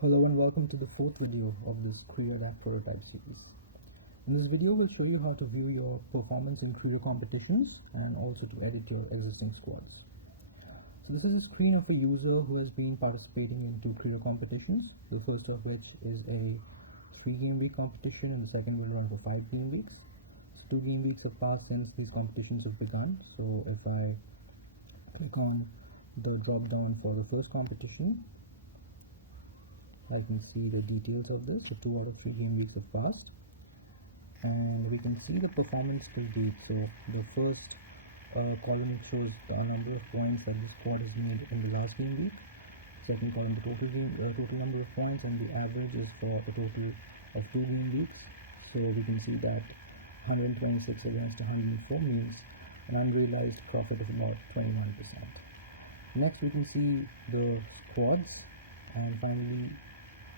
Hello and welcome to the fourth video of this Kreeda prototype series. In this video, we'll show you how to view your performance in Kreeda competitions and also to edit your existing squads. So this is a screen of a user who has been participating in two Kreeda competitions, the first of which is a 3-game week competition and the second will run for 5 game weeks. So 2 game weeks have passed since these competitions have begun. So if I click on the drop down for the first competition, I can see the details of this. So 2 out of 3 game weeks have passed, and we can see the performance till date. So the first column shows the number of points that the squad has made in the last game week. Second column, the total number of points, and the average is for a total of 2 game weeks. So we can see that 126 against 104 means an unrealized profit of about 21%. Next, we can see the squads, and finally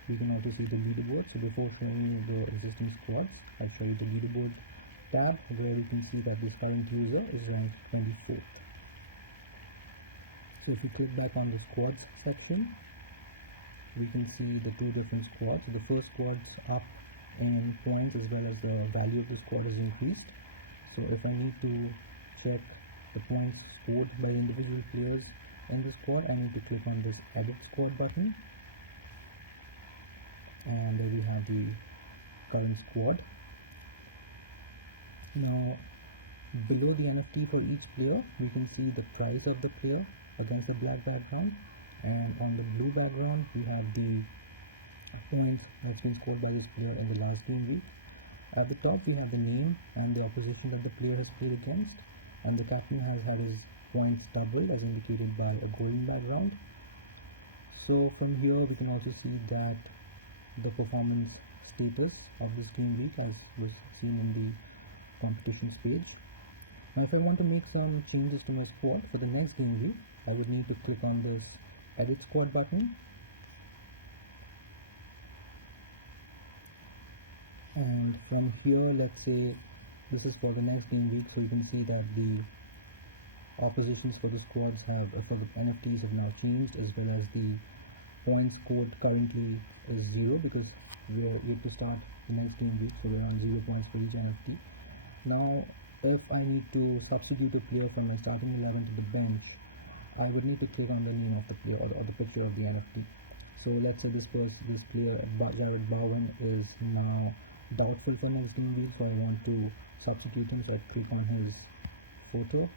we can also see the leaderboard. So before showing you the existing squads, I'll show you the leaderboard tab, where we can see that this current user is ranked 24th. So if we click back on the squads section, we can see the two different squads. So the first squad's up in points as well as the value of the squad is increased. So if I need to check the points scored by individual players in the squad, I need to click on this edit squad button, and there we have the current squad. Now below the NFT for each player, we can see the price of the player against the black background, and on the blue background we have the points that's been scored by this player in the last game week. At the top we have the name and the opposition that the player has played against, and the captain has had his points doubled as indicated by a golden background. So from here we can also see that the performance status of this game week as was seen in the competitions page. Now if I want to make some changes to my squad for the next game week, I would need to click on this edit squad button, and from here, let's say this is for the next game week, so you can see that the oppositions for the squads have for the NFTs have now changed, as well as the points scored currently is 0 because we have to start the next game week, so we're on 0 points for each NFT. Now if I need to substitute a player from my starting 11 to the bench, I would need to click on the name of the player or the picture of the NFT. So let's say this player Jared Bowen is now doubtful for next game week, so I want to substitute him, so I click on his photo,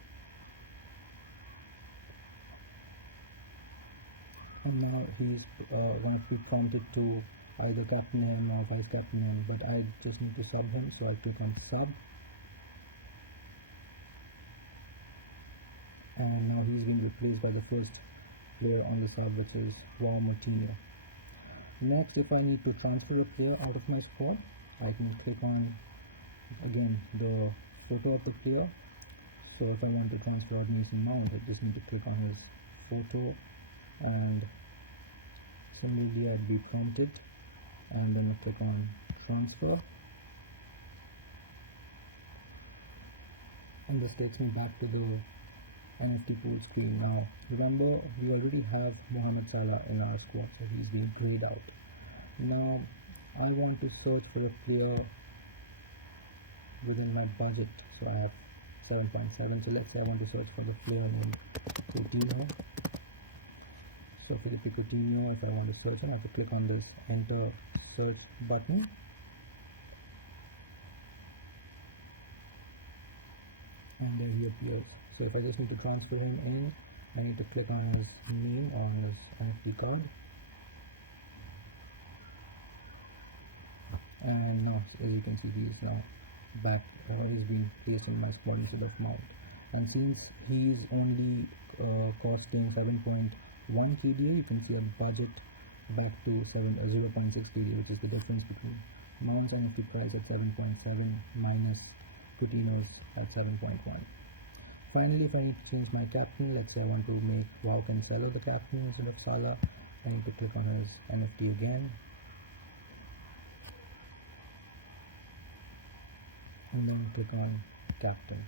and now he's going to be prompted to either captain him or vice captain him, but I just need to sub him, so I click on sub, and now he's being replaced by the first player on the sub, which is Wow Martino. Next, if I need to transfer a player out of my squad, I can click on again the photo of the player. So if I want to transfer out Mason Mount, I just need to click on his photo, and similarly I'd be prompted, and then I click on transfer, and this takes me back to the NFT pool screen. Now remember, we already have Mohamed Salah in our squad, so he's being grayed out. Now I want to search for a player within my budget, so I have 7.7, so let's say I want to search for the player named Coutinho. So Felipe Coutinho, if I want to search him, I have to click on this enter search button, and there he appears. So if I just need to transfer him in, I need to click on his name or his NFT card, and now as you can see, he is now back, he's being placed in my squad instead of Mount. And since he's only costing 7.1 KDA, you can see a budget back to 0.6 KDA, which is the difference between Mount's NFT price at 7.7 minus Coutinho's at 7.1. Finally, if I need to change my captain, let's say I want to make Wow Cancelo the captain instead of Salah, I need to click on his NFT again, and then click on captain.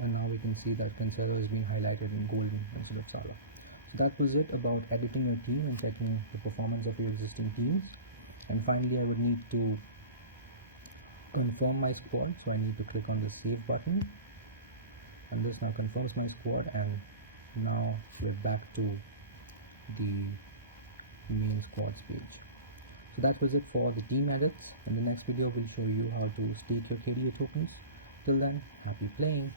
and now we can see that Cancelo has been highlighted in golden instead of Salah. That was it about editing your team and checking the performance of your existing teams. And finally, I would need to confirm my squad, so I need to click on the save button, and this now confirms my squad, and now we're back to the main squads page. So that was it for the team edits. In the next video, we'll show you how to stake your KDA tokens. Till then, happy playing.